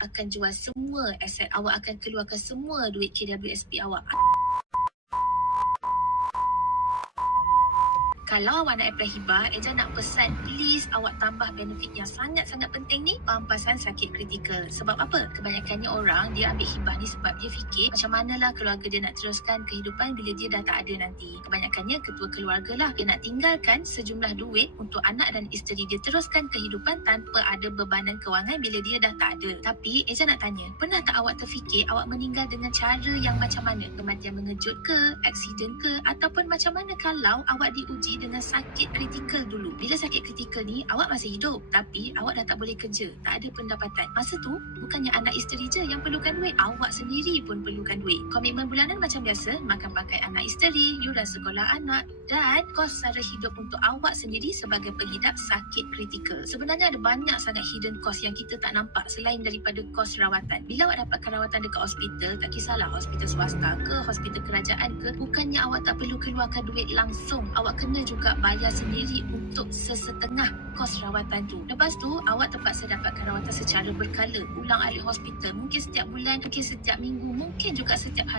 akan jual semua aset, awak akan keluarkan semua duit KWSP awak. Kalau awak nak apply hibah, Eja nak pesan please awak tambah benefit yang sangat-sangat penting ni, pampasan sakit kritikal. Sebab apa? Kebanyakannya orang dia ambil hibah ni sebab dia fikir macam manalah keluarga dia nak teruskan kehidupan bila dia dah tak ada nanti. Kebanyakannya ketua keluarga lah, dia nak tinggalkan sejumlah duit untuk anak dan isteri dia teruskan kehidupan tanpa ada bebanan kewangan bila dia dah tak ada. Tapi Eja nak tanya, pernah tak awak terfikir awak meninggal dengan cara yang macam mana? Kematian mengejut ke, aksiden ke, ataupun macam mana kalau awak diuji dengan sakit kritikal dulu? Bila sakit kritikal ni, awak masih hidup tapi awak dah tak boleh kerja, tak ada pendapatan. Masa tu, bukannya anak isteri je yang perlukan duit, awak sendiri pun perlukan duit. Komitmen bulanan macam biasa, makan pakai anak isteri, yuran sekolah anak dan kos sara hidup untuk awak sendiri sebagai pengidap sakit kritikal. Sebenarnya ada banyak sangat hidden cost yang kita tak nampak selain daripada kos rawatan. Bila awak dapatkan rawatan dekat hospital, tak kisahlah hospital swasta ke, hospital kerajaan ke, bukannya awak tak perlu keluarkan duit langsung, awak kena juga bayar sendiri untuk sesetengah kos rawatan tu. Lepas tu, awak terpaksa dapatkan rawatan secara berkala, ulang alik hospital, mungkin setiap bulan, mungkin setiap minggu, mungkin juga setiap hari.